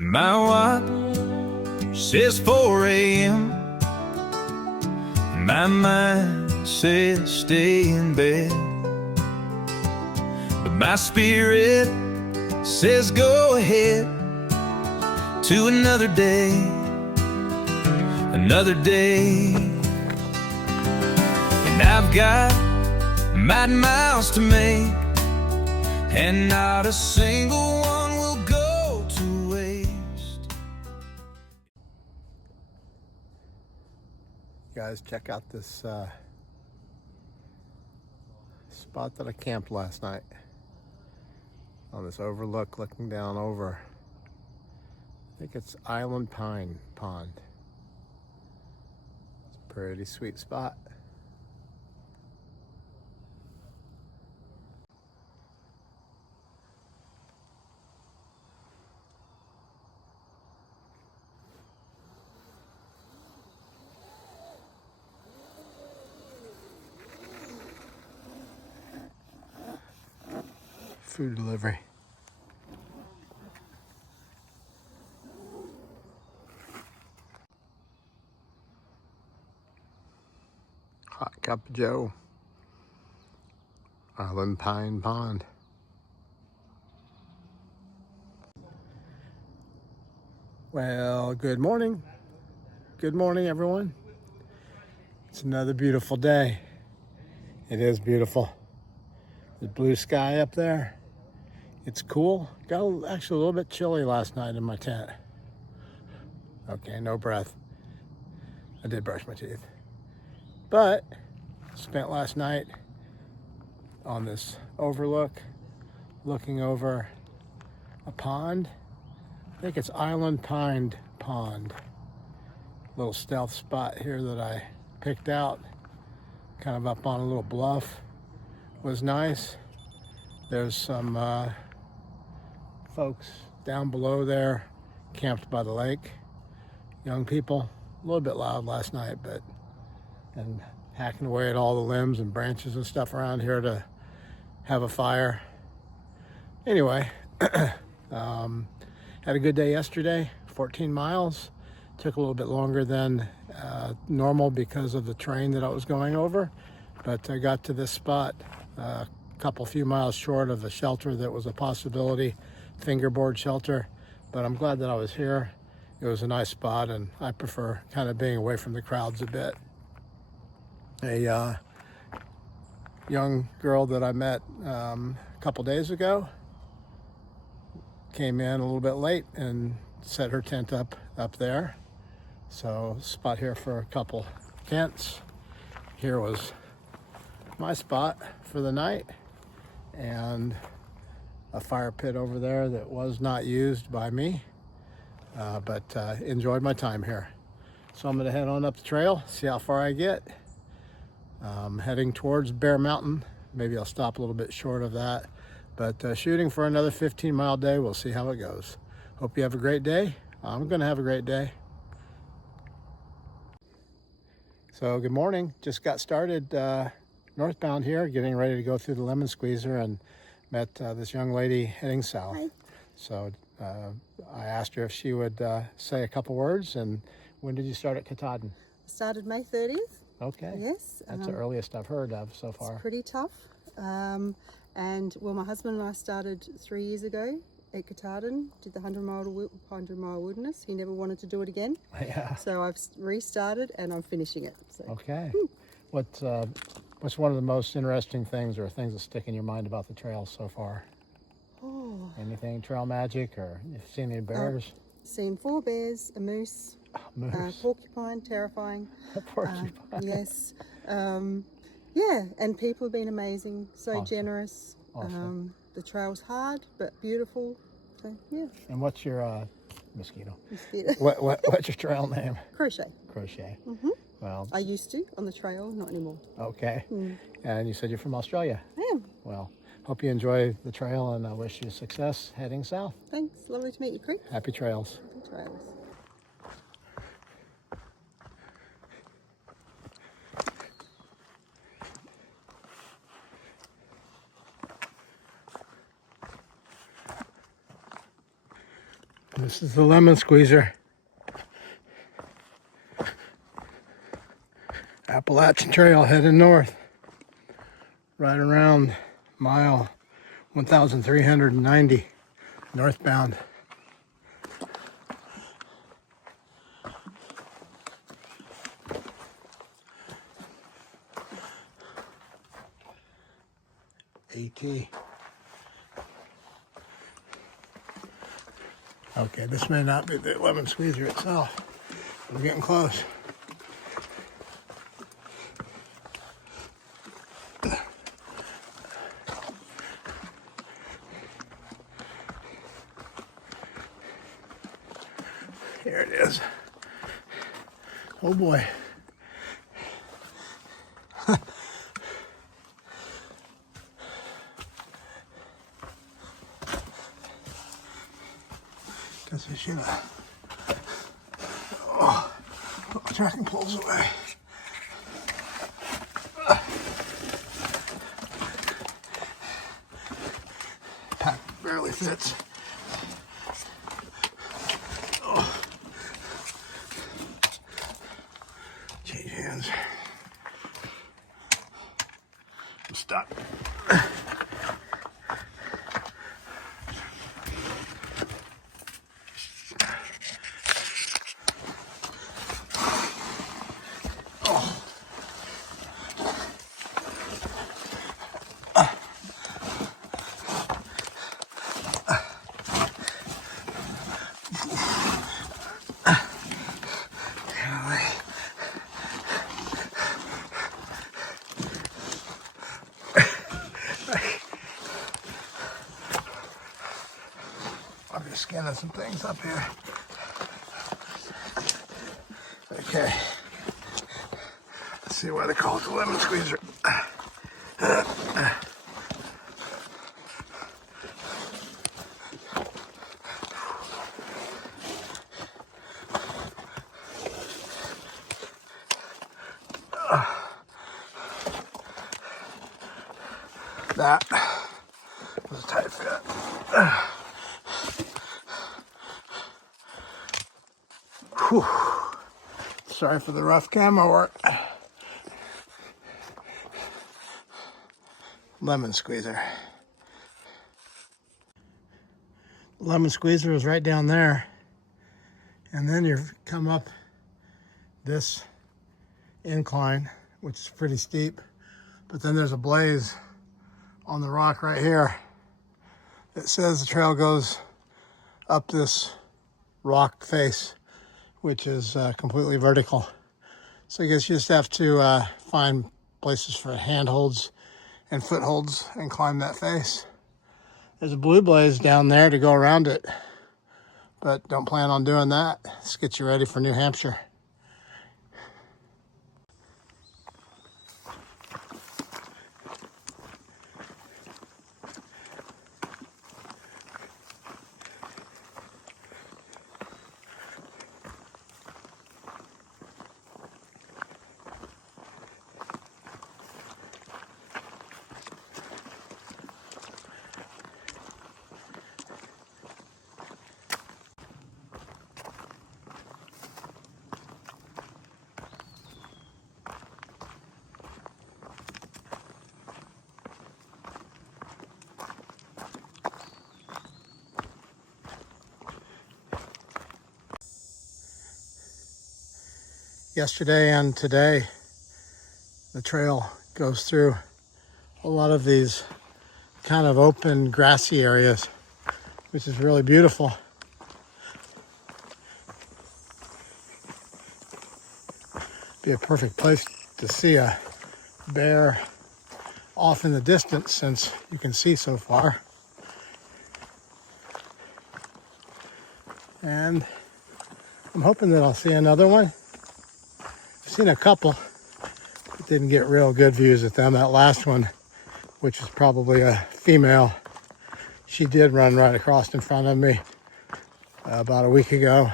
My watch says 4 a.m. My mind says stay in bed, but my spirit says go ahead to another day, another day. And I've got mighty miles to make, and not a single one will go to waste. Guys, check out this spot that I camped last night on this overlook looking down over, I think it's Island Pine Pond. It's a pretty sweet spot. Food delivery. Hot cup of Joe. Island Pine Pond. Well, good morning. Good morning, everyone. It's another beautiful day. It is beautiful. The blue sky up there. It's cool. Got actually a little bit chilly last night in my tent. Okay, no breath. I did brush my teeth. But spent last night on this overlook, looking over a pond. I think it's Island Pine Pond. Little stealth spot here that I picked out, kind of up on a little bluff. Was nice. There's some folks down below there, camped by the lake. Young people, a little bit loud last night, but and hacking away at all the limbs and branches and stuff around here to have a fire. Anyway, had a good day yesterday. 14 miles. Took a little bit longer than normal because of the terrain that I was going over, but I got to this spot a few miles short of a shelter that was a possibility, fingerboard shelter, but I'm glad that I was here. It was a nice spot, and I prefer kind of being away from the crowds a bit. A young girl that I met a couple days ago came in a little bit late and set her tent up there. So spot here for a couple tents. Here was my spot for the night, and a fire pit over there that was not used by me, but enjoyed my time here. So I'm gonna head on up the trail, see how far I get. Heading towards Bear Mountain. Maybe I'll stop a little bit short of that, but shooting for another 15-mile day. We'll see how it goes. Hope you have a great day. I'm gonna have a great day. So good morning. Just got started northbound here, getting ready to go through the lemon squeezer, and met this young lady heading south. Hi. So I asked her if she would say a couple words. And when did you start at Katahdin? I started May 30th. Okay. Yes. That's the earliest I've heard of so far. It's pretty tough. And well, my husband and I started 3 years ago at Katahdin, did the 100-mile wilderness. He never wanted to do it again. Yeah. So I've restarted and I'm finishing it. So. Okay. What's one of the most interesting things or things that stick in your mind about the trail so far? Oh. Anything trail magic, or you've seen any bears? Seen 4 bears, a moose, Moose. porcupine, terrifying. Porcupine. Yes. Yeah, and people have been amazing, so Awesome. generous. Awesome. The trail's hard but beautiful. So yeah. And what's your mosquito? Mosquito. What's your trail name? Crochet. Crochet. Mhm. Well, I used to on the trail, not anymore. okay. And you said you're from Australia. I am. Well, hope you enjoy the trail, and I wish you success heading south. Thanks. Lovely to meet you, Chris. Happy trails. Happy trails. This is the lemon squeezer. Appalachian Trail heading north. Right around mile 1,390 northbound. AT. Okay, this may not be the lemon squeezer itself. We're getting close. Here it is. Oh boy. Guess I should have. Oh, put my tracking poles away. Pack barely fits. Oh. Change hands. I'm stuck. I'm just scanning some things up here. Okay. Let's see why they call it the lemon squeezer. That was a tight fit. Whew. Sorry for the rough camera work. Lemon squeezer. Lemon squeezer is right down there. And then you come up this incline, which is pretty steep. But then there's a blaze on the rock right here. It says the trail goes up this rock face, which is completely vertical. So I guess you just have to find places for handholds and footholds and climb that face. There's a blue blaze down there to go around it, but don't plan on doing that. Let's get you ready for New Hampshire. Yesterday and today, the trail goes through a lot of these kind of open grassy areas, which is really beautiful. Be a perfect place to see a bear off in the distance since you can see so far. And I'm hoping that I'll see another one. I've seen a couple, but didn't get real good views at them. That last one, which is probably a female, she did run right across in front of me about a week ago,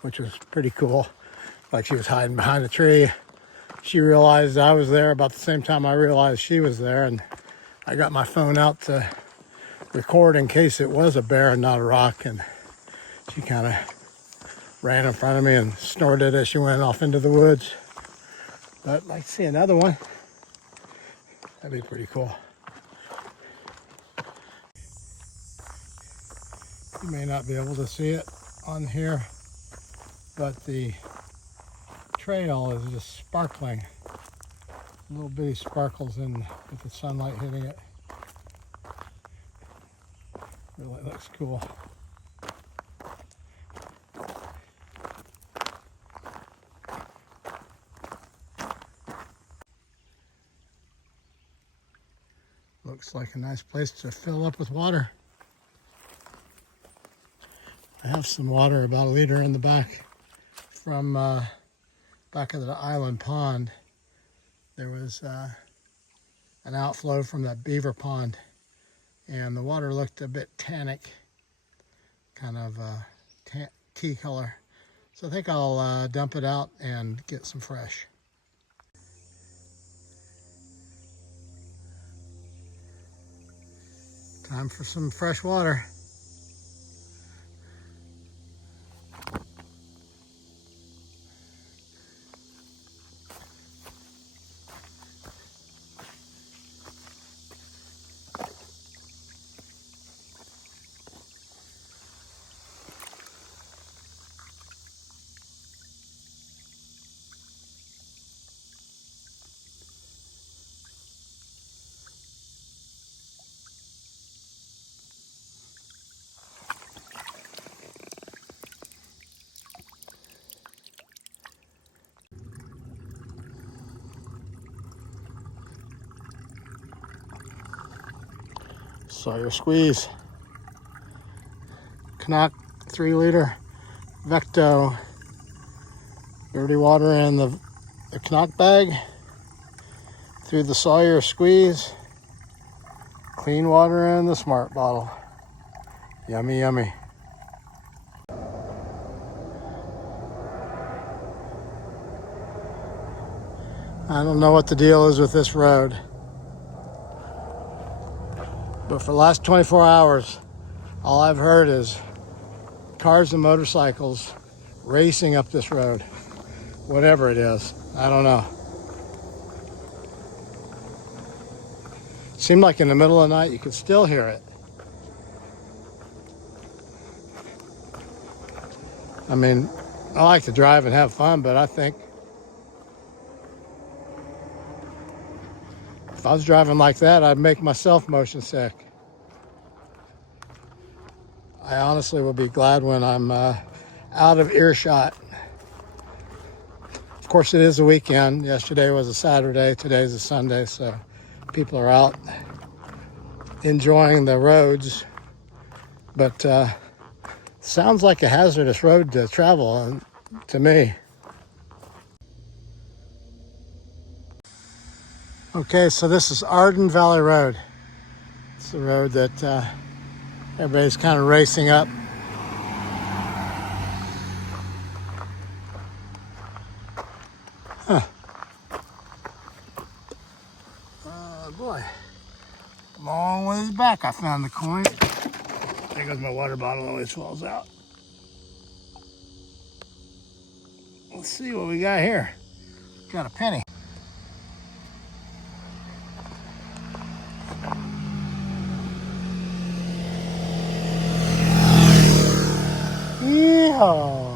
which was pretty cool. Like she was hiding behind a tree. She realized I was there about the same time I realized she was there, and I got my phone out to record in case it was a bear and not a rock, and she kind of ran in front of me and snorted as she went off into the woods. But I'd like to see another one. That'd be pretty cool. You may not be able to see it on here, but the trail is just sparkling. Little bitty sparkles in with the sunlight hitting it. Really looks cool. Looks like a nice place to fill up with water. I have some water, about a liter in the back from back of the island pond. There was an outflow from that beaver pond, and the water looked a bit tannic, kind of tea color. So I think I'll dump it out and get some fresh. Time for some fresh water. Sawyer squeeze. Knock 3 liter Vecto. Dirty water in the Knock bag. Through the Sawyer squeeze. Clean water in the Smart bottle. Yummy, yummy. I don't know what the deal is with this road, but for the last 24 hours, all I've heard is cars and motorcycles racing up this road. Whatever it is, I don't know. Seemed like in the middle of the night you could still hear it. I mean, I like to drive and have fun, but I think if I was driving like that, I'd make myself motion sick. I honestly will be glad when I'm out of earshot. Of course, it is a weekend. Yesterday was a Saturday, today's a Sunday, so people are out enjoying the roads. But sounds like a hazardous road to travel to me. Okay, so this is Arden Valley Road. It's the road that everybody's kind of racing up. Huh. Oh boy. Long ways back I found the coin. There goes my water bottle, always falls out. Let's see what we got here. Got a penny. Yeehaw.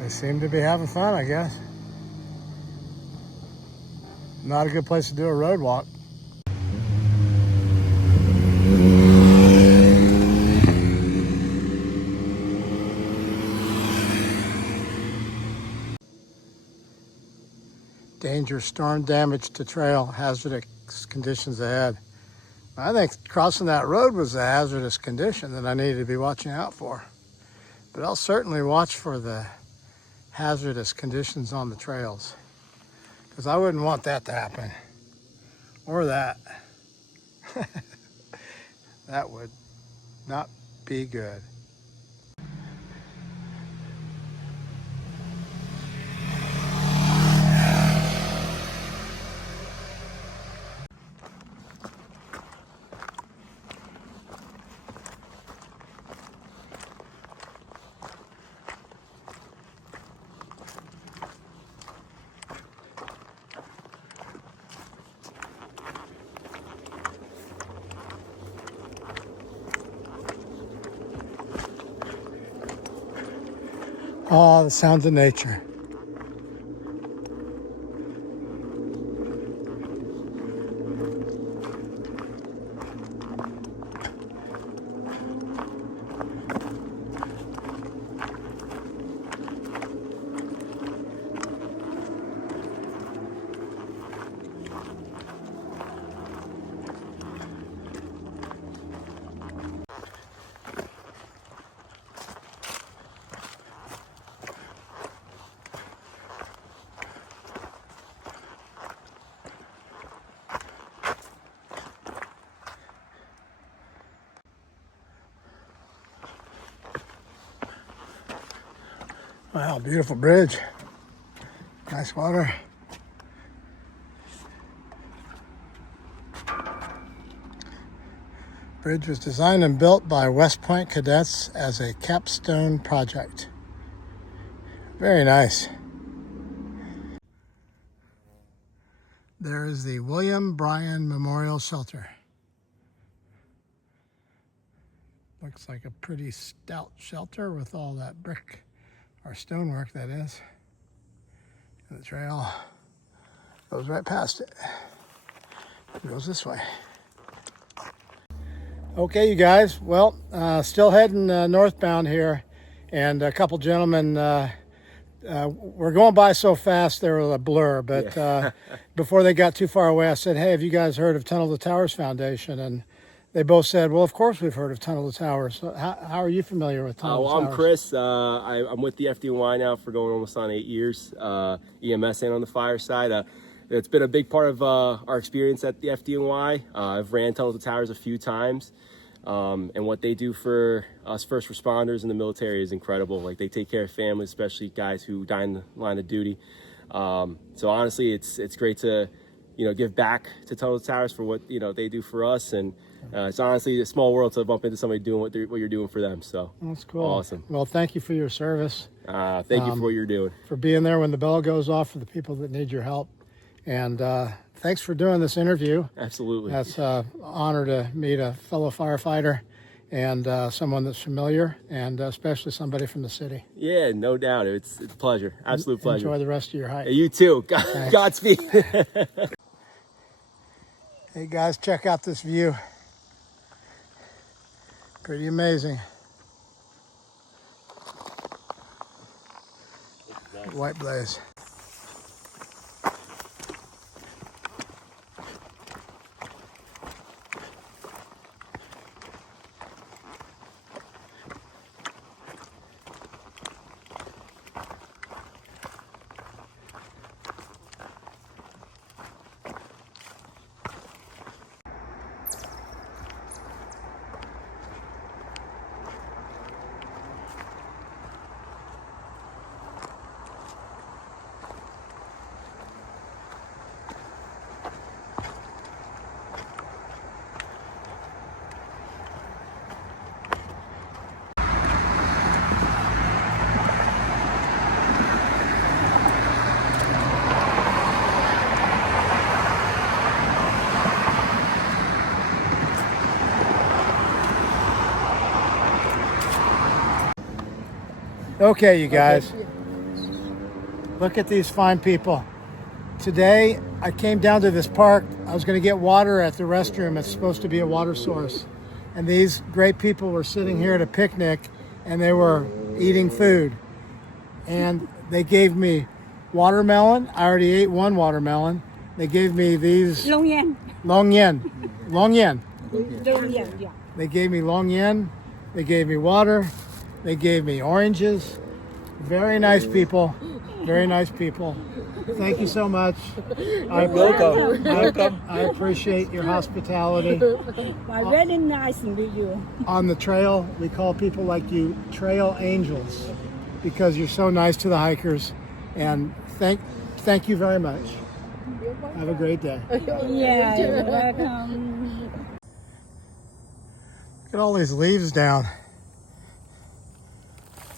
They seem to be having fun, I guess. Not a good place to do a road walk. danger, storm damage to trail, hazardous conditions ahead. I think crossing that road was a hazardous condition that I needed to be watching out for. But I'll certainly watch for the hazardous conditions on the trails, because I wouldn't want that to happen, or that. That would not be good. Oh, the sounds of nature. Wow, beautiful bridge. Nice water. Bridge was designed and built by West Point cadets as a capstone project. Very nice. There is the William Bryan Memorial Shelter. Looks like a pretty stout shelter with all that brick, or stonework that is. And the trail goes right past it. It goes this way. Okay, you guys, well, still heading northbound here, and a couple gentlemen, we're going by so fast they were a blur, but before they got too far away, I said, hey, have you guys heard of Tunnel to Towers Foundation? And they both said, well, of course we've heard of Tunnel to Towers. So how are you familiar with Tunnel to Towers? I'm Chris. I'm with the FDNY now for going almost on 8 years, EMS and on the fire side. It's been a big part of our experience at the FDNY. I've ran Tunnel to Towers a few times, and what they do for us first responders in the military is incredible. Like, they take care of families, especially guys who die in the line of duty. So honestly, it's great to give back to Tunnel to Towers for what they do for us, and it's honestly a small world to bump into somebody doing what you're doing for them. So that's cool. Awesome. Well, thank you for your service. Thank you for what you're doing. For being there when the bell goes off for the people that need your help. And thanks for doing this interview. Absolutely. That's an honor to meet a fellow firefighter and someone that's familiar, and especially somebody from the city. Yeah, no doubt. It's a pleasure. Absolute pleasure. Enjoy the rest of your hike. You too. Godspeed. Hey guys, check out this view. Pretty amazing. White blaze. Okay, you guys, look at these fine people. Today, I came down to this park. I was going to get water at the restroom. It's supposed to be a water source. And these great people were sitting here at a picnic, and they were eating food. And they gave me watermelon. I already ate one watermelon. They gave me these Long Yan. long yen. Long yen. Long Yan, yeah. They gave me long yen. They gave me water. They gave me oranges. Very nice people. Very nice people. Thank you so much. Welcome. I appreciate your hospitality. Very nice to meet you. On the trail, we call people like you trail angels because you're so nice to the hikers. And thank you very much. Have a great day. Yeah, you're welcome. Look at all these leaves down.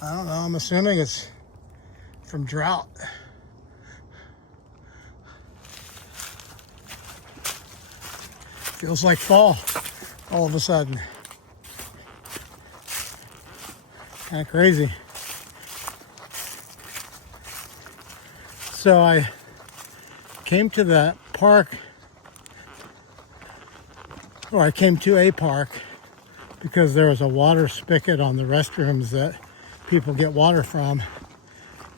I don't know, I'm assuming it's from drought. Feels like fall all of a sudden. Kind of crazy. So I came to the park, or I came to a park because there was a water spigot on the restrooms that people get water from.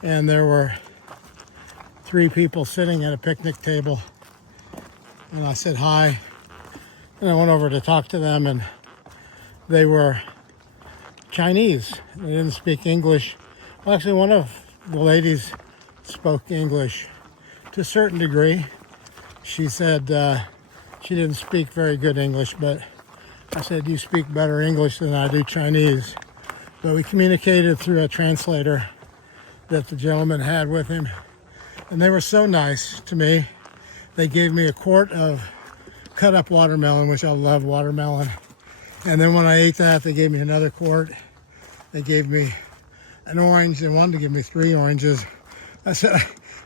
And there were 3 people sitting at a picnic table. And I said hi. And I went over to talk to them, and they were Chinese. They didn't speak English. Well, actually, one of the ladies spoke English to a certain degree. She said she didn't speak very good English, but I said, you speak better English than I do Chinese. But we communicated through a translator that the gentleman had with him. And they were so nice to me. They gave me a quart of cut up watermelon, which I love watermelon. And then when I ate that, they gave me another quart. They gave me an orange. They wanted to give me 3 oranges. I said,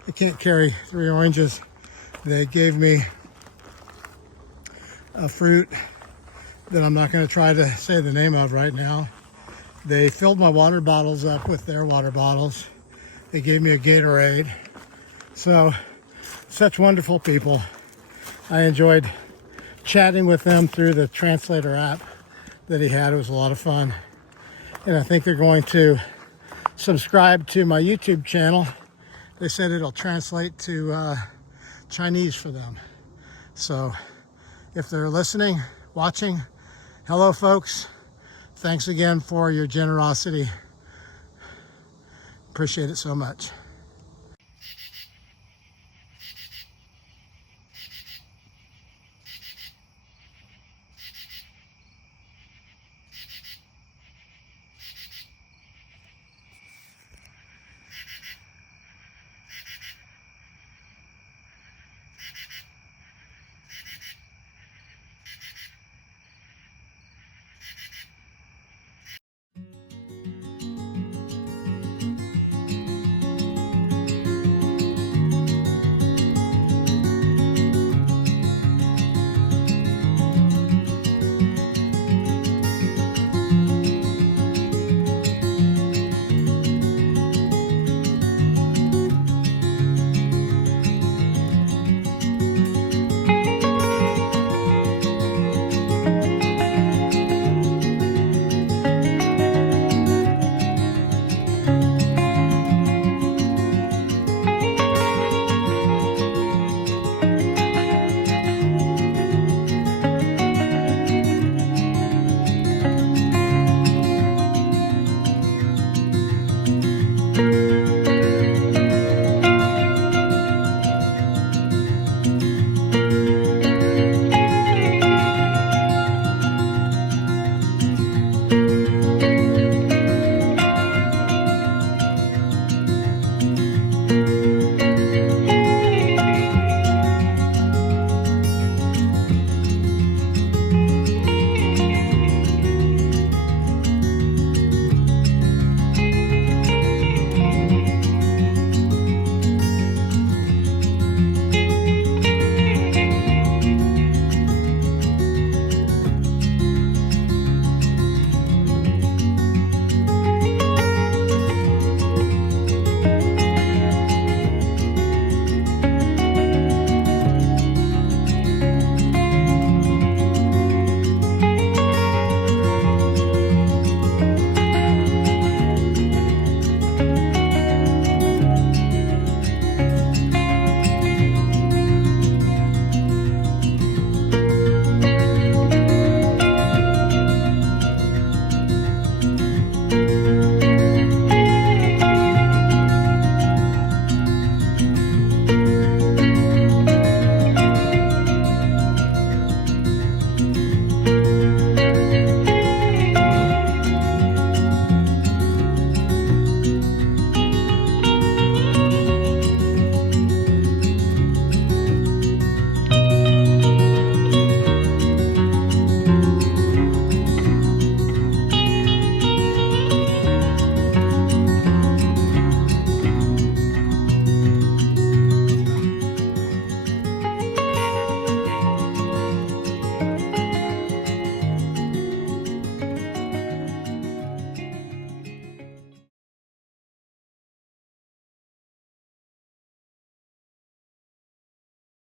I can't carry 3 oranges. They gave me a fruit that I'm not going to try to say the name of right now. They filled my water bottles up with their water bottles. They gave me a Gatorade. So, such wonderful people. I enjoyed chatting with them through the translator app that he had. It was a lot of fun. And I think they're going to subscribe to my YouTube channel. They said it'll translate to Chinese for them. So if they're listening, watching, hello folks. Thanks again for your generosity. Appreciate it so much.